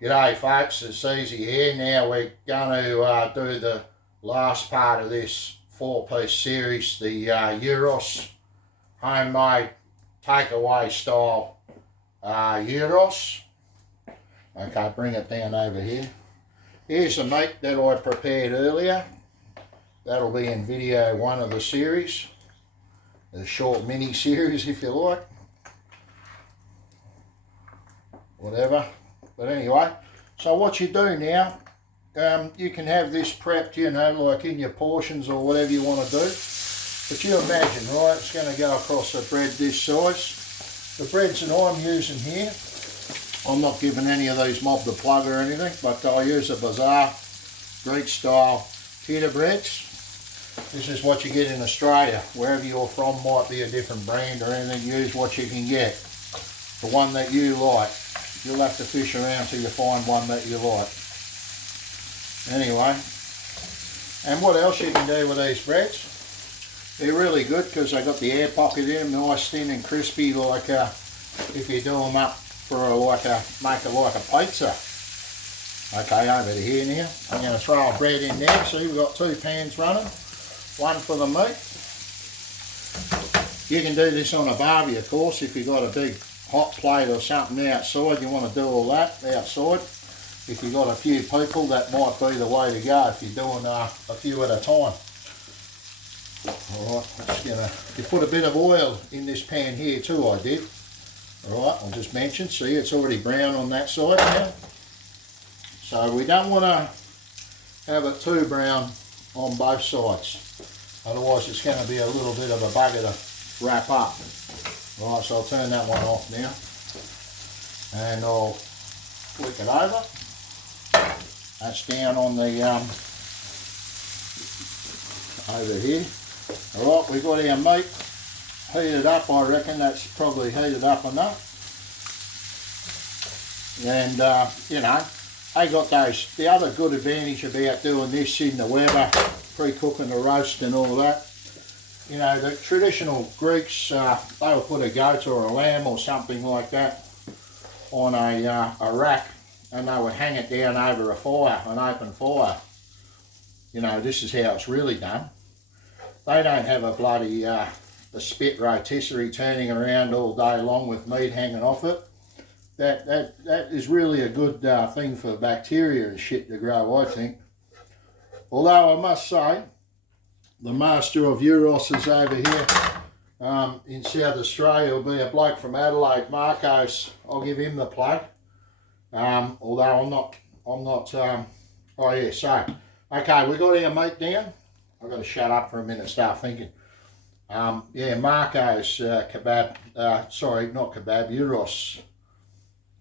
G'day folks, it's Easy here. Now we're going to do the last part of this 4-piece series, the Yiros homemade takeaway style Yiros. Okay, bring it down over here. Here's the meat that I prepared earlier. That'll be in video 1 of the series, the short mini series if you like, whatever. But anyway, so what you do now, you can have this prepped, you know, like in your portions or whatever you want to do. But you imagine, right, it's going to go across a bread this size. The breads that I'm using here, I'm not giving any of these mob the plug or anything, but I use a Bazaar Greek style pita breads. This is what you get in Australia. Wherever you're from might be a different brand or anything. Use what you can get. The one that you like. You'll have to fish around till you find one that you like. Anyway, and what else you can do with these breads? They're really good because they got the air pocket in them, nice thin and crispy, like if you do them up for make it like a pizza. Okay, over to here now. I'm going to throw a bread in there. See, we've got 2 pans running. One for the meat. You can do this on a barbie, of course, if you've got a big hot plate or something outside. You want to do all that outside. If you've got a few people, that might be the way to go if you're doing a few at a time. Alright, you put a bit of oil in this pan here too, I did. Alright, I'll just mention, see it's already brown on that side now. So we don't want to have it too brown on both sides. Otherwise it's going to be a little bit of a bugger to wrap up. Right, so I'll turn that one off now, and I'll flick it over. That's down on the over here. All right, we've got our meat heated up. I reckon that's probably heated up enough. And you know, they got those. The other good advantage about doing this in the Weber, pre-cooking the roast and all that. You know, the traditional Greeks, they would put a goat or a lamb or something like that on a rack, and they would hang it down over a fire, an open fire. You know, this is how it's really done. They don't have a bloody a spit rotisserie turning around all day long with meat hanging off it. That is really a good thing for bacteria and shit to grow, I think. Although I must say, the master of Yiros is over here in South Australia. Will be a bloke from Adelaide, Marcos. I'll give him the plug. Although I'm not. Oh yeah. So okay, we got our meat down. I've got to shut up for a minute and start thinking. Yeah, Marcos kebab. Sorry, not kebab. Yiros,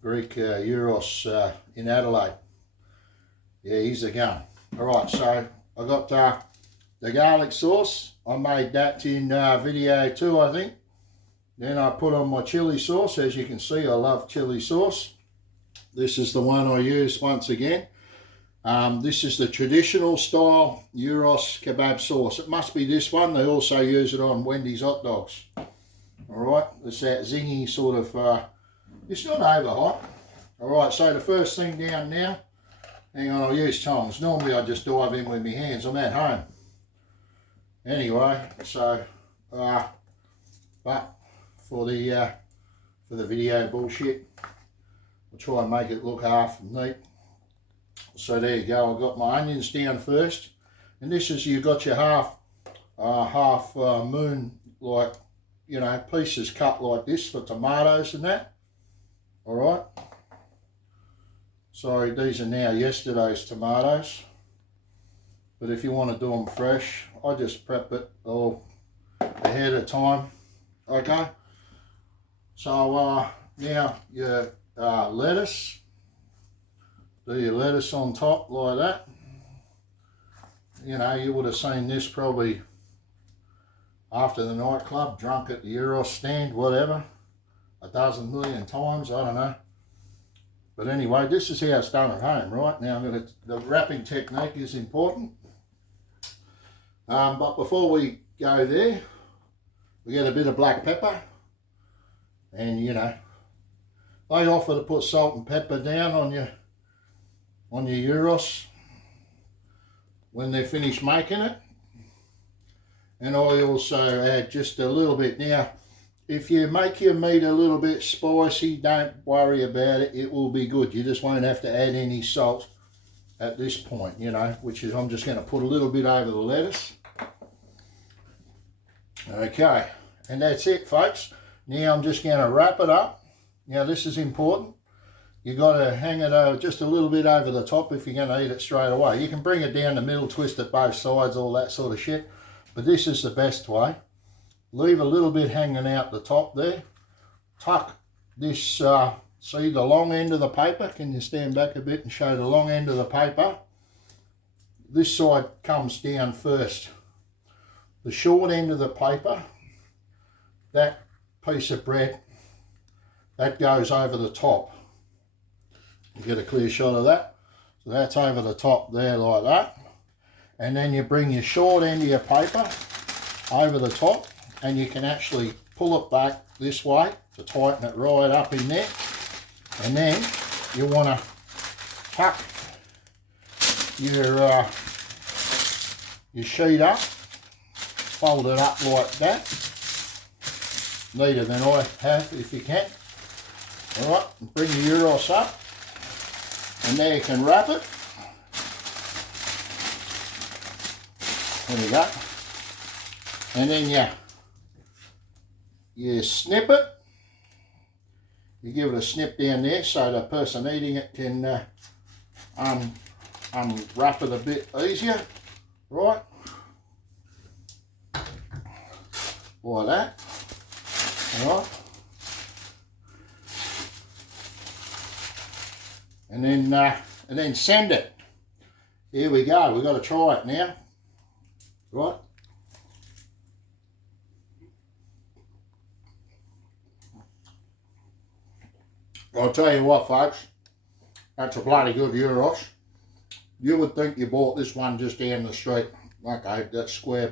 Greek Yiros in Adelaide. Yeah, he's the gun. All right, so I got. The garlic sauce, I made that in video 2, I think. Then I put on my chili sauce. As you can see, I love chili sauce. This is the one I use once again. This is the traditional style Yiros kebab sauce. It must be this one. They also use it on Wendy's hot dogs. Alright, it's that zingy sort of, it's not over hot. Alright, so the first thing down now, hang on, I'll use tongs. Normally I just dive in with my hands. I'm at home. Anyway, so but for the video bullshit, I'll try and make it look half neat. So there you go. I've got my onions down first, and this is, you've got your half moon, like, you know, pieces cut like this for tomatoes and that. All right. Sorry, these are now yesterday's tomatoes. But if you want to do them fresh, I just prep it all ahead of time. Okay. So now your lettuce. Do your lettuce on top like that. You know, you would have seen this probably after the nightclub, drunk at the Yiros stand, whatever, 1,000,000,000 times, I don't know. But anyway, this is how it's done at home, right? Now the wrapping technique is important. But before we go there, we get a bit of black pepper, and you know, they offer to put salt and pepper down on your on your gyros when they're finished making it. And I also add just a little bit. Now, if you make your meat a little bit spicy, don't worry about it. It will be good. You just won't have to add any salt at this point, you know, which is, I'm just going to put a little bit over the lettuce. Okay, and that's it, folks. Now I'm just going to wrap it up. Now this is important. You got to hang it over just a little bit over the top if you're going to eat it straight away. You can bring it down the middle, twist it both sides, all that sort of shit. But this is the best way. Leave a little bit hanging out the top there. Tuck this, see the long end of the paper? Can you stand back a bit and show the long end of the paper? This side comes down first. The short end of the paper, that piece of bread, that goes over the top. You get a clear shot of that. So that's over the top there like that. And then you bring your short end of your paper over the top, and you can actually pull it back this way to tighten it right up in there. And then you want to tuck your sheet up, fold it up like that, neater than I have if you can. Alright, bring your gyros up, and there you can wrap it. There you go. And then you snip it. You give it a snip down there so the person eating it can unwrap it a bit easier, right? Like that. All right. And then send it. Here we go. We've got to try it now. Right. I'll tell you what, folks, that's a bloody good gyros. You would think you bought this one just down the street. Okay, that square